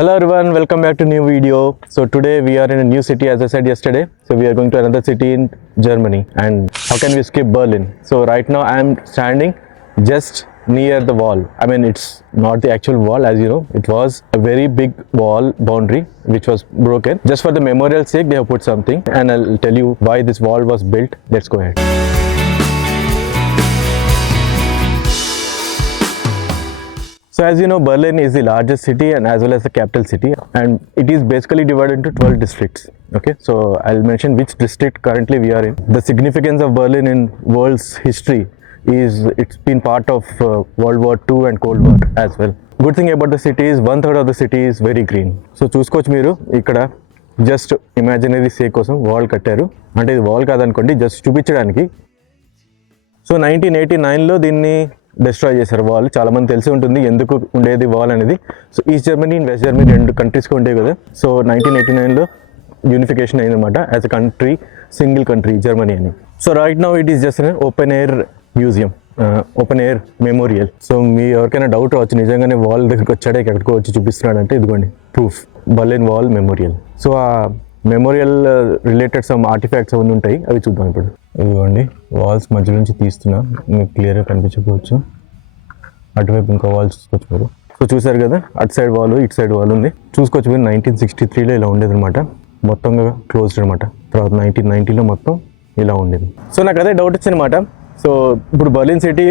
Hello everyone, welcome back to new video. So today we are in a new city, as I said yesterday. So we are going to another city in Germany, and how can we skip Berlin? So right now I am standing just near the wall. I mean, it's not the actual wall, as you know. It was a very big wall boundary which was broken. Just for the memorial sake, they have put something, and I'll tell you why this wall was built. Let's go ahead. So as you know, Berlin is the largest city and as well as the capital city, and it is basically divided into 12 districts. Okay, so I'll mention which district currently we are in. The significance of Berlin in world's history is it's been part of World War II and Cold War as well. Good thing about the city is 1/3 of the city is very green. So చూసుకోవచ్చు మీరు ఇక్కడ just imaginary సే కోసం wall కట్టారు. అంటే ఇది wall కాదనుకోండి, just చూపించడానికి. So 1989లో దీన్ని destroy చేశారు వాల్. చాలా మంది తెలిసి ఉంటుంది ఎందుకు ఉండేది వాల్ అనేది. So east Germany and west Germany రెండు కంట్రీస్గా ఉండేవి కదా. సో 1989లో యూనిఫికేషన్ అయిందన్నమాట as a country, single country Germany అని. So right now it is just open air museum, open air memorial. So మీ ఎవరికైనా డౌట్ రావచ్చు, నిజంగానే వాల్ దగ్గరికి వచ్చాడే ఎక్కడికో వచ్చి చూపిస్తున్నాడంటే ఇదిగోండి proof, Berlin wall memorial. So ఆ మెమోరియల్ రిలేటెడ్ సమ్ ఆర్టిఫాక్ట్స్ అవన్నీ ఉంటాయి, అవి చూద్దాం ఇప్పుడు. ఇదిగోండి వాల్స్ మధ్య నుంచి తీస్తున్నా, మీకు క్లియర్గా కనిపించకపోవచ్చు. అటువైపు ఇంకో వాల్ చూసుకోవచ్చు మీరు. సో చూసారు కదా, అటు సైడ్ వాల్ ఇటు సైడ్ వాల్ ఉంది. చూసుకోవచ్చు మీరు 1963లో ఇలా ఉండేది అనమాట, మొత్తంగా క్లోజ్డ్ అనమాట. తర్వాత 1990లో మొత్తం ఇలా ఉండేది. సో నాకు అదే డౌట్ వచ్చిందనమాట. సో ఇప్పుడు బర్లిన్ సిటీ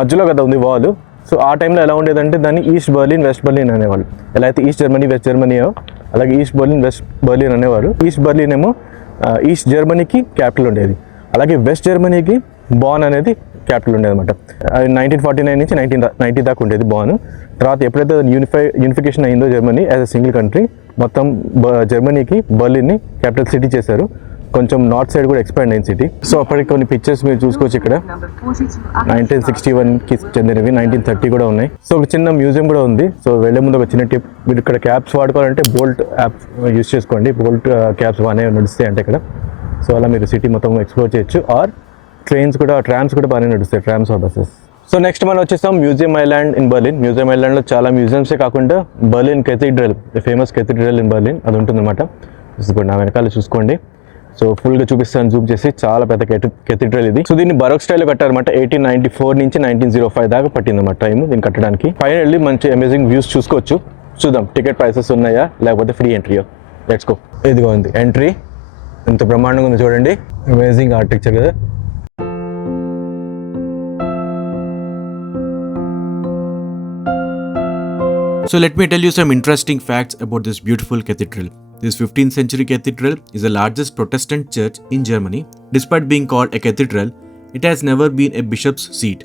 మధ్యలో కదా ఉంది వాల్. సో ఆ టైంలో ఎలా ఉండేదంటే దాన్ని ఈస్ట్ బర్లిన్, వెస్ట్ బర్లిన్ అనేవాళ్ళు. ఎలా అయితే ఈస్ట్ జర్మనీ, వెస్ట్ జర్మనీయో అలాగే ఈస్ట్ బర్లిన్, వెస్ట్ బర్లిన్ అనేవారు. ఈస్ట్ బర్లిన్ ఏమో ఈస్ట్ జర్మనీకి క్యాపిటల్ ఉండేది, అలాగే వెస్ట్ జర్మనీకి బాన్ అనేది క్యాపిటల్ ఉండేది అనమాట. 1949 నుంచి 1990 దాకా ఉండేది బాన్. తర్వాత ఎప్పుడైతే యూనిఫికేషన్ అయిందో Germany as a single country, మొత్తం జర్మనీకి బర్లిన్ని క్యాపిటల్ సిటీ చేశారు. కొంచెం నార్త్ సైడ్ కూడా ఎక్స్పాండ్ అయింది సిటీ. సో అప్పటికి కొన్ని పిక్చర్స్ మీరు చూసుకోవచ్చు ఇక్కడ. 1961కి చెందినవి, 1930 కూడా ఉన్నాయి. సో ఒక చిన్న మ్యూజియం కూడా ఉంది. సో వెళ్ళే ముందు ఒక చిన్న టిప్, మీరు ఇక్కడ క్యాబ్స్ వాడుకోవాలంటే బోల్ట్ యాప్ యూస్ చేసుకోండి. బోల్ట్ క్యాబ్స్ బాగానే నడుస్తాయి అంటే ఇక్కడ. సో అలా మీరు సిటీ మొత్తం ఎక్స్ప్లోర్ చేయొచ్చు. ఆర్ ట్రైన్స్ కూడా, ట్రామ్స్ కూడా బాగానే నడుస్తాయి, trams or buses. So next మనం వచ్చేస్తాం museum island in Berlin. Museum ఐలాండ్లో చాలా మ్యూజియంసే కాకుండా Berlin cathedral, famous cathedral in Berlin, అది ఉంటుందన్నమాట. నా వెనకాల చూసుకోండి. సో ఫుల్గా చూపిస్తాను జూమ్ చేసి. చాలా పెద్ద కెథీడ్రల్ ఇది. సో దీన్ని బరోక్ స్టైల్లో కట్టారన్నమాట. 1894 నుంచి 1905 దాకా పట్టిందన్నమాట టైం దీన్ని కట్టడానికి. పైన వెళ్ళి మంచి అమేజింగ్ వ్యూస్ చూసుకోవచ్చు. చూద్దాం టికెట్ ప్రైసెస్ ఉన్నాయా లేకపోతే ఫ్రీ ఎంట్రీయో. Let's go. ఇదిగో ఉంది ఎంట్రీ, ఎంత బ్రహ్మాండంగా ఉంది చూడండి. అమేజింగ్ ఆర్కిటెక్చర్ కదా. So let me tell you some interesting facts about this beautiful cathedral. This 15th century cathedral is the largest Protestant church in Germany. Despite being called a cathedral, it has never been a bishop's seat.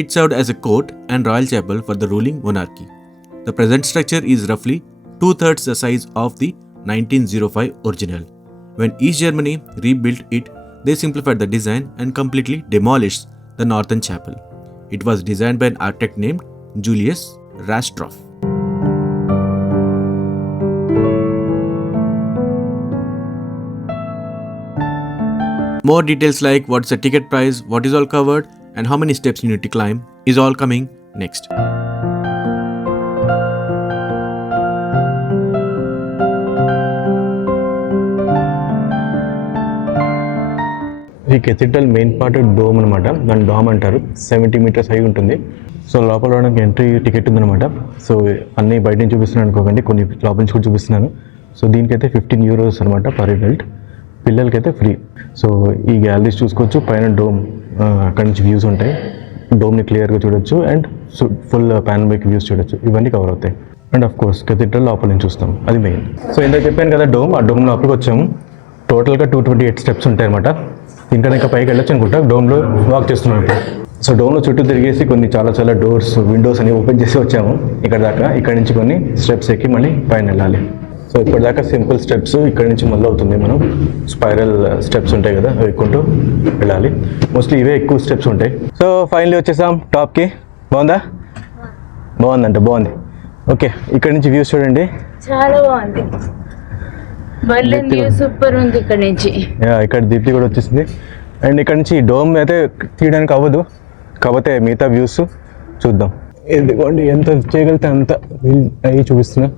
It served as a court and royal chapel for the ruling monarchy. The present structure is roughly 2/3 the size of the 1905 original. When East Germany rebuilt it, they simplified the design and completely demolished the northern chapel. It was designed by an architect named Julius Rastroff. More details like what's the ticket price, what is all covered, and how many steps you need to climb is all coming next. ఈ cathedral main part dome అనమాట. దాని dam అంటారు. 70 metres high ఉంటుంది. So లోపల రావడానికి entry ticket ఉందన్నమాట. So అన్నీ బయట నుంచి చూపిస్తున్నాను అనుకోకండి, కొన్ని లోపల నుంచి కూడా చూపిస్తున్నాను. సో దీనికైతే 15 euros అనమాట పర్ అడల్ట్. పిల్లలకైతే ఫ్రీ. సో ఈ గ్యాలరీస్ చూసుకోవచ్చు. పైన డోమ్, అక్కడి నుంచి వ్యూస్ ఉంటాయి. డోమ్ని క్లియర్గా చూడొచ్చు అండ్ ఫుల్ పానోరమిక్ వ్యూస్ చూడొచ్చు. ఇవన్నీ కవర్ అవుతాయి. అండ్ ఆఫ్ కోర్స్ కెథీడ్రల్ లోపల నుంచి చూస్తాం, అది మెయిన్. సో ఇంత చెప్పాను కదా డోమ్, ఆ డోమ్ లోపలికి వచ్చాము. టోటల్గా 228 స్టెప్స్ ఉంటాయి అనమాట. దీనికన్నా ఇంకా పైకి వెళ్ళొచ్చు అనుకుంటా. డోమ్లో వాక్ చేస్తున్నాం ఇప్పుడు. సో డోమ్లో చుట్టూ తిరిగేసి కొన్ని చాలా డోర్స్, విండోస్ అని ఓపెన్ చేసి వచ్చాము ఇక్కడ దాకా. ఇక్కడ నుంచి కొన్ని స్టెప్స్ ఎక్కి మళ్ళీ పైన వెళ్ళాలి. సో ఇప్పటిదాకా సింపుల్ స్టెప్స్, ఇక్కడ నుంచి మొదలవుతుంది. మనం స్పైరల్ స్టెప్స్ ఉంటాయి కదా, అవి ఎక్కుంటూ వెళ్ళాలి. మోస్ట్లీ ఇవే ఎక్కువ స్టెప్స్ ఉంటాయి. సో ఫైనల్లీ వచ్చేసాం టాప్కి. బాగుందా? బాగుంది. ఓకే, ఇక్కడ నుంచి వ్యూస్ చూడండి, చాలా బాగుంది. బర్లిన్ వ్యూ సూపర్ ఉంది ఇక్కడ నుంచి. ఇక్కడ దీప్తి కూడా వచ్చేసింది. అండ్ ఇక్కడ నుంచి డోమ్ అయితే తీయడానికి అవ్వదు, కాకపోతే మిగతా వ్యూస్ చూద్దాం. ఎందుకంటే ఎంత చేయగలిగితే అంత అయ్యి చూపిస్తున్నా.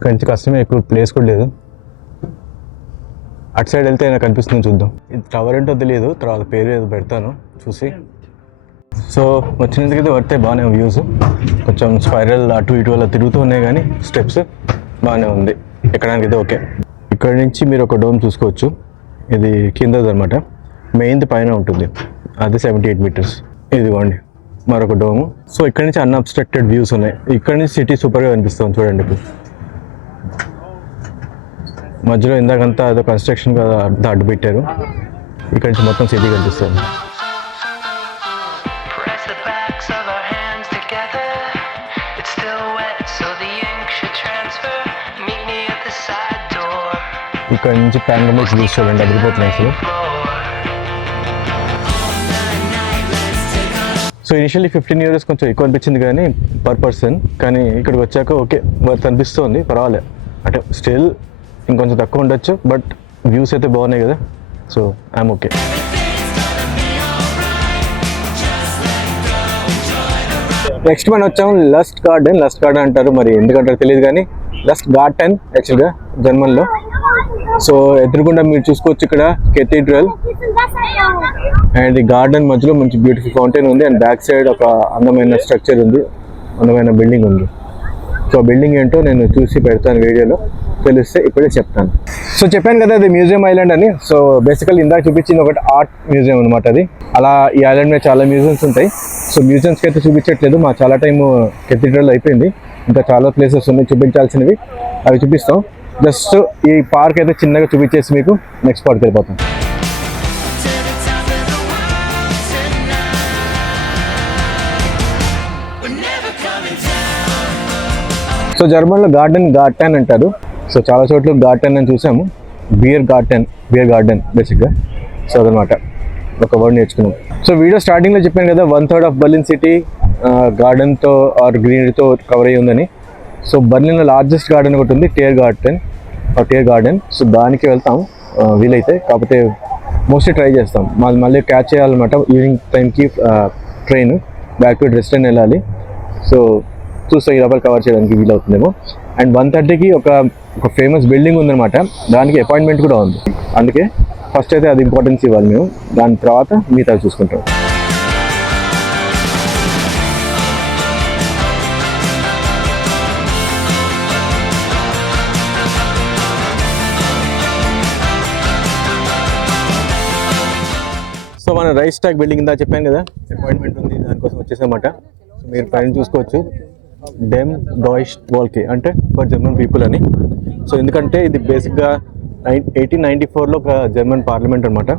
ఇక్కడి నుంచి కష్టమే, ఎక్కువ ప్లేస్ కూడా లేదు. అటు సైడ్ వెళ్తే నాకు కనిపిస్తుంది, చూద్దాం. ఇది టవర్ ఏంటో తెలియదు, తర్వాత పేరు ఏదో పెడతాను చూసి. సో వచ్చినందుకైతే పడితే బాగానే వ్యూస్, కొంచెం స్పైరల్ అటు ఇటు అలా తిరుగుతూ ఉన్నాయి, కానీ స్టెప్స్ బాగానే ఉంది, ఎక్కడానికి అయితే ఓకే. ఇక్కడ నుంచి మీరు ఒక డోమ్ చూసుకోవచ్చు, ఇది కిందది అనమాట, మెయిన్ది పైన ఉంటుంది, అది 78 meters. ఇదిగోండి మరొక డోము. సో ఇక్కడ నుంచి అన్అబ్స్ట్రక్టెడ్ వ్యూస్ ఉన్నాయి, ఇక్కడ నుంచి సిటీ సూపర్గా కనిపిస్తుంది చూడండి. ఇప్పుడు మధ్యలో ఇందాకంతా అదో కన్స్ట్రక్షన్ కదా అడ్డు పెట్టారు, ఇక్కడ నుంచి మొత్తం సిటీ కనిపిస్తుంది. ఇక్కడ నుంచి పాండమిక్ వ్యూస్ చూడండి, అదిరిపోతున్నాయి అసలు. సో ఇనిషియల్లీ 15 euros కొంచెం ఎక్కువ అనిపించింది కానీ పర్ పర్సన్, కానీ ఇక్కడికి వచ్చాక ఓకే వర్త్ అనిపిస్తుంది, పర్వాలేదు. అంటే స్టిల్ ఇంకొంచెం తక్కువ ఉండొచ్చు, బట్ వ్యూస్ అయితే బాగున్నాయి కదా, సో ఐఎమ్ ఓకే. నెక్స్ట్ మనం వచ్చాము లస్ట్ గార్డెన్. లస్ట్ గార్డెన్ అంటారు, మరి ఎందుకంటారో తెలియదు కానీ లస్ట్ గార్డెన్ యాక్చువల్గా జర్మన్లో. సో ఎదురుగుండా మీరు చూసుకోవచ్చు ఇక్కడ కెథీడ్రల్, అండ్ ఈ గార్డెన్ మధ్యలో మంచి బ్యూటిఫుల్ ఫౌంటైన్ ఉంది, అండ్ బ్యాక్ సైడ్ ఒక అందమైన స్ట్రక్చర్ ఉంది, అందమైన బిల్డింగ్ ఉంది. సో బిల్డింగ్ ఏంటో నేను చూసి పెడతాను వీడియోలో, తెలిస్తే ఇప్పుడే చెప్తాను. సో చెప్పాను కదా అది మ్యూజియం ఐలాండ్ అని. సో బేసికల్ ఇందాక చూపించింది ఒకటి ఆర్ట్ మ్యూజియం అనమాట అది. అలా ఈ ఐలాండ్ మీద చాలా మ్యూజియంస్ ఉంటాయి. సో మ్యూజియంస్కి అయితే చూపించట్లేదు, మా చాలా టైం కెథీడ్రల్ అయిపోయింది, ఇంకా చాలా ప్లేసెస్ ఉన్నాయి చూపించాల్సినవి, అవి చూపిస్తాం. జస్ట్ ఈ పార్క్ అయితే చిన్నగా చూపించేసి మీకు నెక్స్ట్ పార్క్కి వెళ్ళిపోతాం. సో జర్మన్లో గార్డెన్ అంటారు. సో చాలా చోట్ల గార్డెన్ అని చూసాము, బియర్ గార్డెన్ బేసిక్గా. సో అదనమాట ఒక వర్డ్ నేర్చుకున్నాం. సో వీడియో స్టార్టింగ్లో చెప్పాను కదా 1/3 ఆఫ్ బర్లిన్ సిటీ గార్డెన్తో ఆర్ గ్రీనరీతో కవర్ అయ్యి ఉందని. సో బర్లిన్లో లార్జెస్ట్ గార్డెన్ ఒకటి ఉంది, టియర్ గార్డెన్. సో దానికి వెళ్తాం వీలైతే, కాకపోతే మోస్ట్లీ ట్రై చేస్తాం. మళ్ళీ క్యాచ్ చేయాలన్నమాట ఈవినింగ్ టైంకి ట్రైన్ బ్యాక్ టు డ్రెస్టన్ వెళ్ళాలి. సో చూస్తే ఈ లోపల కవర్ చేయడానికి వీలవుతుందేమో. అండ్ 1:30కి ఒక ఫేమస్ బిల్డింగ్ ఉందన్నమాట, దానికి అపాయింట్మెంట్ కూడా ఉంది, అందుకే ఫస్ట్ అయితే అది ఇంపార్టెన్స్ ఇవ్వాలి మేము, దాని తర్వాత మిగతా చూసుకుంటాం. సో మన రైస్టాగ్ బిల్డింగ్ ఇందా చెప్పాను కదా, అపాయింట్మెంట్ ఉంది, దానికోసం వచ్చేసామాట. మీరు పైన చూసుకోవచ్చు డెమ్ డాయిస్ట్ వాల్కే, అంటే ఫర్ జర్మన్ పీపుల్ అని. సో ఎందుకంటే ఇది బేసిక్గా 1894లో ఒక జర్మన్ పార్లమెంట్ అనమాట.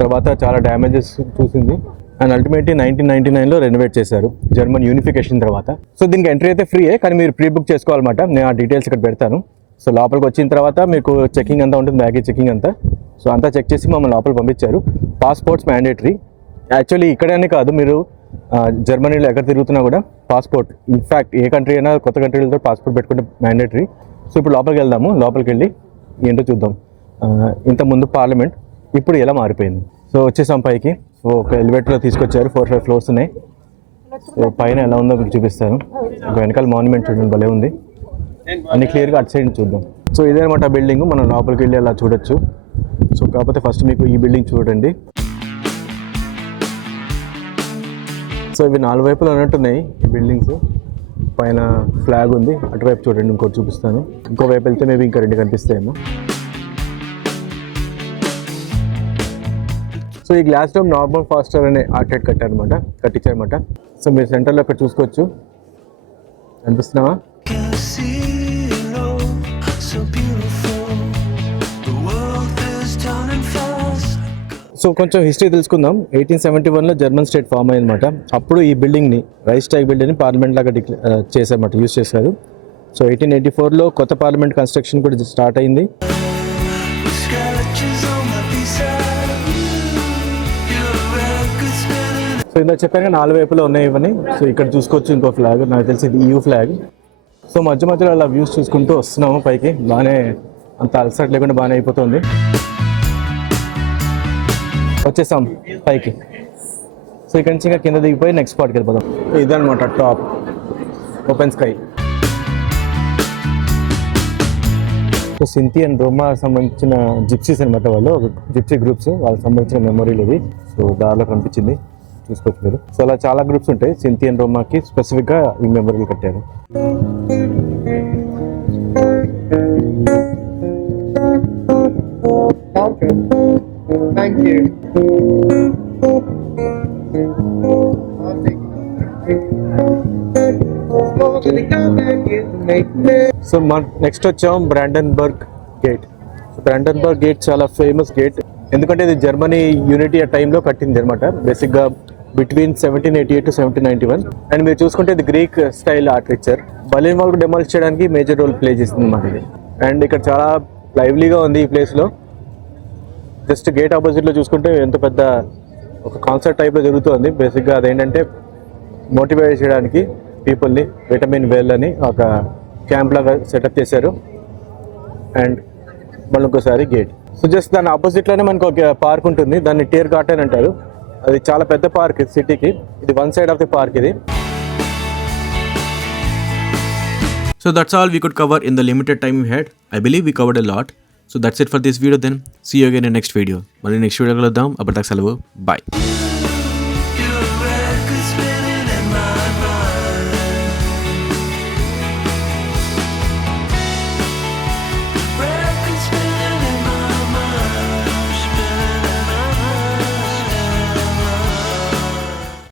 తర్వాత చాలా డ్యామేజెస్ చూసింది, అండ్ అల్టిమేట్లీ 1999లో రెనోవేట్ చేశారు జర్మన్ యూనిఫికేషన్ తర్వాత. సో దీనికి ఎంట్రీ అయితే ఫ్రీయే, కానీ మీరు ప్రీ బుక్ చేసుకోవాలన్నమాట. నేను ఆ డీటెయిల్స్ ఇక్కడ పెడతాను. సో లోపలికి వచ్చిన తర్వాత మీకు చెకింగ్ అంతా ఉంటుంది, బ్యాగేజ్ చెకింగ్ అంతా. సో అంతా చెక్ చేసి మమ్మల్ని లోపల పంపించారు. పాస్పోర్ట్స్ మ్యాండేటరీ, యాక్చువల్లీ ఇక్కడనే కాదు, మీరు జర్మనీలో ఎక్కడ తిరుగుతున్నా కూడా పాస్పోర్ట్, ఇన్ఫ్యాక్ట్ ఏ కంట్రీ అయినా కొత్త కంట్రీలతో పాస్పోర్ట్ పెట్టుకుంటే మ్యాండేటరీ. సో ఇప్పుడు లోపలికి వెళ్దాము, లోపలికి వెళ్ళి ఏంటో చూద్దాం. ఇంతకుముందు పార్లమెంట్, ఇప్పుడు ఎలా మారిపోయింది. సో వచ్చేసాం పైకి. సో ఒక ఎలివేటర్లో తీసుకొచ్చారు, 4-5 floors ఉన్నాయి. సో పైన ఎలా ఉందో మీకు చూపిస్తాను. ఒక వెనకాల మాన్యుమెంట్ చూడండి, భలే ఉంది, అన్ని క్లియర్గా అటు సైడ్ చూద్దాం. సో ఇదే అనమాట బిల్డింగ్, మనం లోపలికి వెళ్ళి అలా చూడొచ్చు. సో కాకపోతే ఫస్ట్ మీకు ఈ బిల్డింగ్ చూడండి. సో ఇవి 4 వైపులు ఉన్నట్టున్నాయి ఈ బిల్డింగ్స్. పైన ఫ్లాగ్ ఉంది, అటువైపు చూడండి, ఇంకోటి చూపిస్తాను. ఇంకో వైపు వెళ్తే మేబీ ఇంకా 2 కనిపిస్తాయేమో. సో ఈ గ్లాస్ డోమ్ నార్మల్ ఫాస్టర్ అనే ఆర్టెడ్ కట్టించారనమాట. సో మీరు సెంటర్లో ఇక్కడ చూసుకోవచ్చు, కనిపిస్తున్నావా? సో కొంచెం హిస్టరీ తెలుసుకుందాం. 1871లో జర్మన్ స్టేట్ ఫామ్ అయ్యిందన్నమాట. అప్పుడు ఈ బిల్డింగ్ని రైస్టాగ్ బిల్డింగ్ని పార్లమెంట్ లాగా చేశారన్నమాట, యూజ్ చేశారు. సో 1884లో కొత్త పార్లమెంట్ కన్స్ట్రక్షన్ కూడా స్టార్ట్ అయింది. సో ఇందాక చెప్పాక 4 వైపులో ఉన్నాయి ఇవన్నీ. సో ఇక్కడ చూసుకోవచ్చు ఇంకో ఫ్లాగ్, నాకు తెలిసి ఇది EU ఫ్లాగ్. సో మధ్యలో అలా వ్యూస్ చూసుకుంటూ వస్తున్నాము పైకి. బాగానే అంత అలసట లేకుండా బాగానే అయిపోతుంది. వచ్చేసాం పైకి. సో ఇక్కడ నుంచి ఇంకా కింద దిగిపోయి నెక్స్ట్ స్పాట్కి వెళ్ళిపోదాం. ఇదనమాట top, open sky. So Sinti and Roma సంబంధించిన జిప్సీస్ అనమాట, వాళ్ళు జిప్సీ గ్రూప్స్, వాళ్ళకి సంబంధించిన మెమోరీలు ఇది. సో దారిలో కనిపించింది, చూసుకోవచ్చు మీరు. సో అలా చాలా గ్రూప్స్ ఉంటాయి. సింతి అండ్ రోమాకి స్పెసిఫిక్గా ఈ మెమోరీలు కట్టారు. Thank you. సో మన నెక్స్ట్ వచ్చాం బ్రాండన్బర్గ్ గేట్. బ్రాండన్బర్గ్ గేట్ చాలా ఫేమస్ గేట్, ఎందుకంటే ఇది జర్మనీ యూనిటీ ఆ టైంలో కట్టింది అనమాట, బేసిక్గా బిట్వీన్ 1788 to 1791. అండ్ మీరు చూసుకుంటే ఇది Greek style architecture. Berlin wall demolish చేయడానికి మేజర్ రోల్ ప్లే చేసింది అనమాట ఇది. అండ్ ఇక్కడ చాలా లైవ్లీగా ఉంది ఈ ప్లేస్లో. జస్ట్ గేట్ ఆపోజిట్లో చూసుకుంటే ఎంత పెద్ద ఒక కాన్సర్ట్ టైప్లో జరుగుతుంది. బేసిక్గా అదేంటంటే మోటివేట్ చేయడానికి పీపుల్ని, విటమిన్ వెల్ అని ఒక క్యాంప్ లాగా సెటప్ చేశారు. అండ్ మళ్ళీ ఇంకోసారి గేట్. సో జస్ట్ దాని ఆపోజిట్లోనే మనకు ఒక పార్క్ ఉంటుంది, దాన్ని టియర్ గార్డెన్ అంటారు. అది చాలా పెద్ద పార్క్ సిటీకి. ఇది one side of the park ఇది. So that's all we could cover in the limited time we had. I believe we covered a lot. So that's it for this video then. See you again in next video. Mali next video kaludam. Appadaki selavu. Bye.